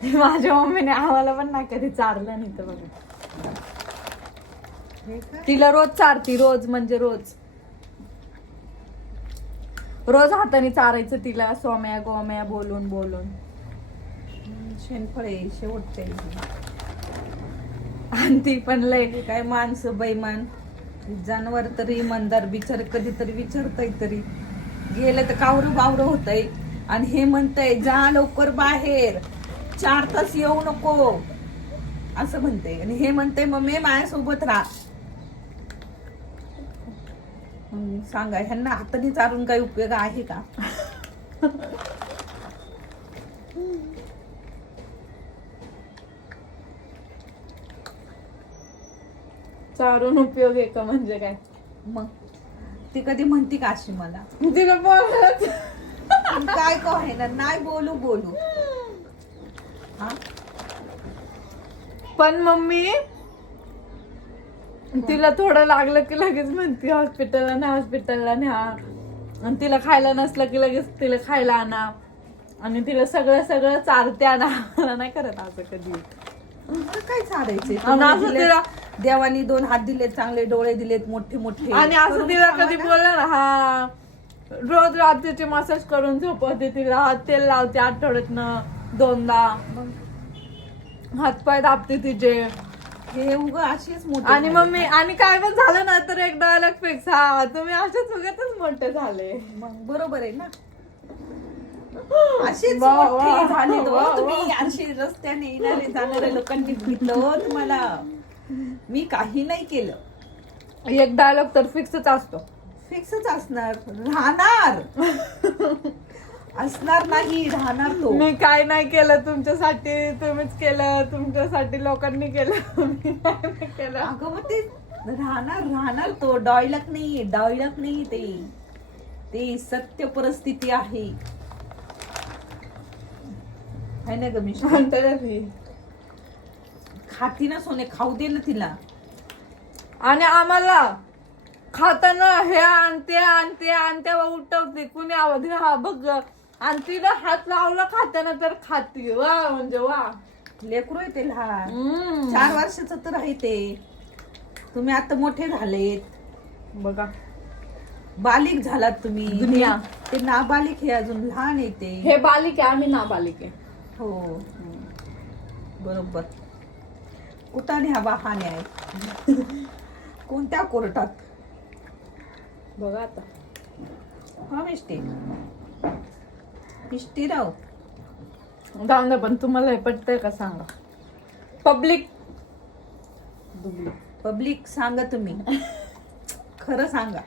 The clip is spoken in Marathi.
माझ्या मम्मीने आम्हाला पण नाही कधी चारलं नाही तर बघा? तिला रोज चारती रोज म्हणजे रोज. रोज हाताने चारायचं तिला सोम्या गोम्या बोलून बोलून. शेणफळे शेवटचे. आणि ती पण लय काय माणसं बैमान. जनावर तरी इमानदार बिचार कधीतरी विचारतय तरी. गेलं तर कावरं बावरं होतय. आणि हे म्हणतय जा लवकर बाहेर. चार तास येऊ नको. असं म्हणते. आणि हे म्हणते मम्मी माझ्यासोबत राहा. मग सांगा ह्यांना हाताने चालून काही उपयोग आहे का? चारून उपयोग आहे का म्हणजे काय? मग? ती कधी म्हणती का अशी मला? तिला पण काय ना नाही बोलू बोलू. पण मम्मी तिला थोडं लागलं की लगेच म्हणते हॉस्पिटलला न्या हॉस्पिटलला न्या. आणि तिला खायला नसलं की लगेच तिला खायला आणा. आणि तिला सगळं सगळं चालते आणा. मला नाही करत असं कधी. काय चालायचे असं तिला देवानी दोन हात दिलेत चांगले डोळे दिलेत मोठे मोठे. आणि असं तिला कधी. बोललं ना हा रोज रात्रीची मसाज करून झोपवते तिला हात तेल लावते आठवड्यातनं. दोनदा. हातपाय दाबते तिचे. हे उग अशीच मोठे आणि झाले. मम्मी आणि काय पण झालं ना तर एक डायलॉग फिक्स हा तुम्ही अशाच उगाच मोठे झाले. मग बरोबर आहे ना. अशीच वा, मोठी झाली तो वा, वा. तुम्ही अशी रस्त्याने येणारे जाणाऱ्या लोकांनी भेटलो तुम्हाला मी काही नाही केलं. एक डायलॉग तर फिक्सच असतो. फिक्सच असणार. राहणार. असणार नाही राहणार तो. मी काय नाही केलं तुमच्यासाठी तुम्हीच केलं तुमच्यासाठी लोकांनी केलं मी काय नाही केलं. अगं मग ते राहणार राहणार तो. डॉयलॉग नाही डॉयलॉग नाही ते. ते सत्य परिस्थिती आहे. है ना ग मी म्हणते ना ती. खाती ना सोने खाऊ दे ना तिला. आणि आम्हाला खाताना हे आणते आणते आणते व उठवते. कुणी आवाज हा बघ आणि तिला हात लावला खाताना तर खाती. वा म्हणजे वा. लेकरू आहे ते लहान. हम्म. चार वर्षाचं तर आहे ते. तुम्ही आता मोठे झालेत. बघा. बालिक झालात तुम्ही. दुनिया. ते नाबालिक हे अजून लहान आहे ते. हे बालिक आहे आम्ही ना बालिक आहे. हो. बरोबर. कुठाने हा वाहने आहे. कोणत्या कोर्टात? बघा आता. हा मिस्टे मिष्टी राव जाऊन द्या पण तुम्हाला हे पटतंय का सांगा? पब्लिक. पब्लिक सांगा तुम्ही. खरं सांगा.